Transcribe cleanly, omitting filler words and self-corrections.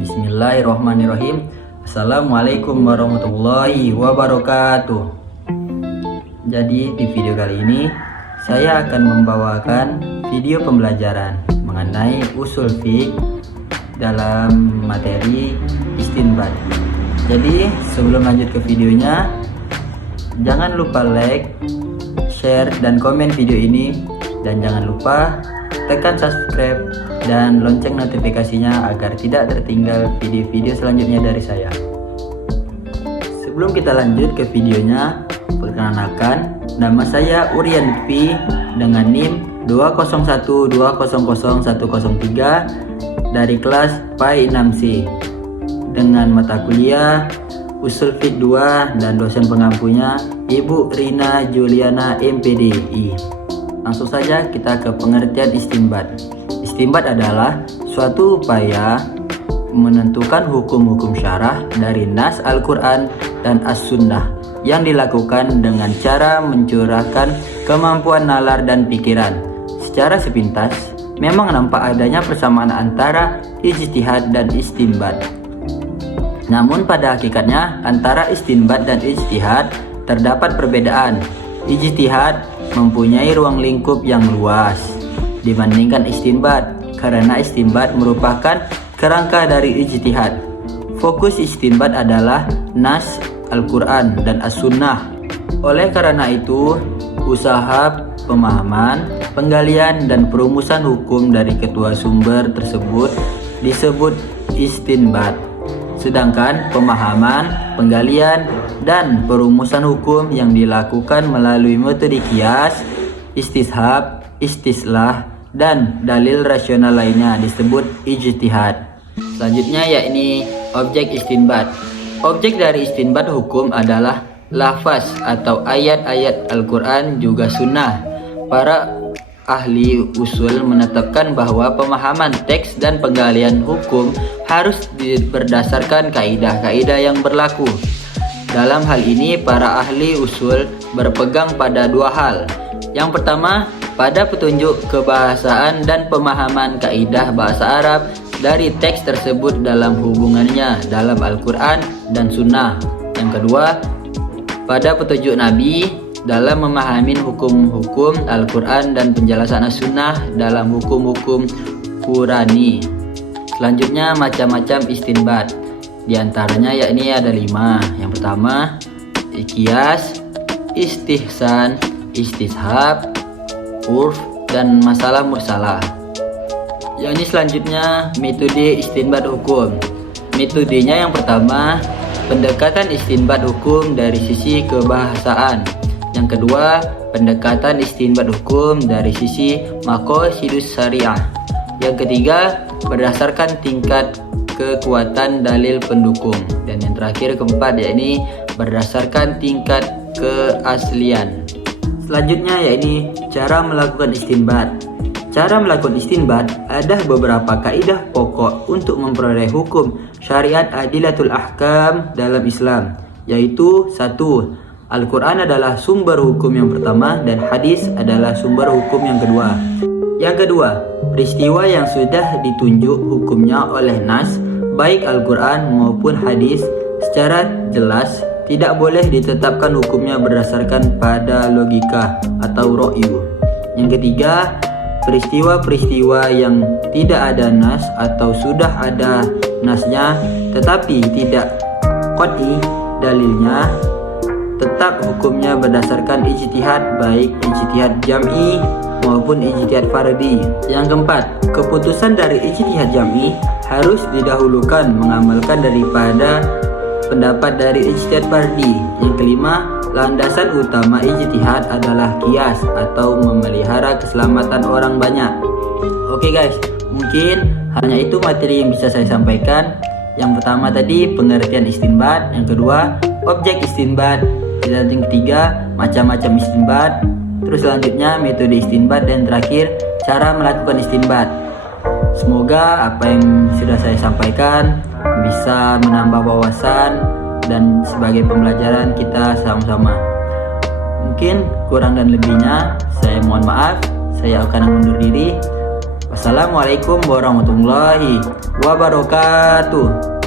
Bismillahirrahmanirrahim. Assalamualaikum warahmatullahi wabarakatuh. Jadi di video kali ini saya akan membawakan video pembelajaran mengenai usul fiqh dalam materi istinbat. Jadi sebelum lanjut ke videonya, jangan lupa like, share, dan komen video ini, dan jangan lupa tekan subscribe dan lonceng notifikasinya agar tidak tertinggal video-video selanjutnya dari saya. Sebelum kita lanjut ke videonya, perkenalkan, nama saya Urian Lutfi dengan NIM 201200103 dari kelas PAI 6C dengan mata kuliah Usul Fiqh 2 dan dosen pengampunya Ibu Rina Juliana MPDI. Langsung saja kita ke pengertian istinbat. Istinbat adalah suatu upaya menentukan hukum-hukum syarah dari nas Al-Quran dan As-Sunnah yang dilakukan dengan cara mencurahkan kemampuan nalar dan pikiran. Secara sepintas, memang nampak adanya persamaan antara ijtihad dan istinbat. Namun pada hakikatnya antara istinbat dan ijtihad terdapat perbedaan. Ijtihad mempunyai ruang lingkup yang luas dibandingkan istinbat, karena istinbat merupakan kerangka dari ijtihad. Fokus istinbat adalah nas Al-Quran dan As-Sunnah. Oleh karena itu, usaha pemahaman, penggalian, dan perumusan hukum dari kedua sumber tersebut disebut istinbat. Sedangkan pemahaman, penggalian, dan perumusan hukum yang dilakukan melalui metode kias, istishab, istislah, dan dalil rasional lainnya disebut ijtihad. Selanjutnya yakni objek istinbat. Objek dari istinbat hukum adalah lafaz atau ayat-ayat Al-Quran juga sunnah. Para ahli usul menetapkan bahwa pemahaman teks dan penggalian hukum harus berdasarkan kaidah-kaidah yang berlaku. Dalam hal ini, para ahli usul berpegang pada dua hal. Yang pertama, pada petunjuk kebahasaan dan pemahaman kaidah bahasa Arab dari teks tersebut dalam hubungannya dalam Al-Quran dan Sunnah. Yang kedua, pada petunjuk Nabi dalam memahami hukum-hukum Al-Quran dan penjelasan As-Sunnah dalam hukum-hukum Qurani. Selanjutnya macam-macam istinbat. Di antaranya yakni ada 5. Yang pertama, qiyas, istihsan, istishab, urf, dan masalah mursalah. Yakni selanjutnya metode istinbat hukum. Metodenya yang pertama, pendekatan istinbat hukum dari sisi kebahasaan. Yang kedua, pendekatan istinbat hukum dari sisi maqasidus syariah. Yang ketiga, berdasarkan tingkat kekuatan dalil pendukung. Dan yang terakhir, keempat, yakni berdasarkan tingkat keaslian. Selanjutnya yakni cara melakukan istinbat. Cara melakukan istinbat ada beberapa kaidah pokok untuk memperoleh hukum syariat adilatul ahkam dalam Islam, yaitu 1. Al-Quran adalah sumber hukum yang pertama dan hadis adalah sumber hukum yang kedua. Yang kedua, peristiwa yang sudah ditunjuk hukumnya oleh nas, baik Al-Quran maupun hadis, secara jelas tidak boleh ditetapkan hukumnya berdasarkan pada logika atau ro'yu. Yang ketiga, peristiwa-peristiwa yang tidak ada nas atau sudah ada nasnya tetapi tidak qat'i dalilnya, tetap hukumnya berdasarkan ijtihad, baik ijtihad jam'i maupun ijtihad fardhi. Yang keempat, keputusan dari ijtihad jam'i harus didahulukan mengamalkan daripada pendapat dari ijtihad fardhi. Yang kelima, landasan utama ijtihad adalah qiyas atau memelihara keselamatan orang banyak. Oke guys, mungkin hanya itu materi yang bisa saya sampaikan. Yang pertama tadi pengertian istinbat, yang kedua objek istinbat, dan yang ketiga macam-macam istinbat, terus selanjutnya metode istinbat, dan terakhir cara melakukan istinbat. Semoga apa yang sudah saya sampaikan bisa menambah wawasan dan sebagai pembelajaran kita sama-sama. Mungkin kurang dan lebihnya saya mohon maaf. Saya akan mundur diri. Wassalamualaikum warahmatullahi wabarakatuh.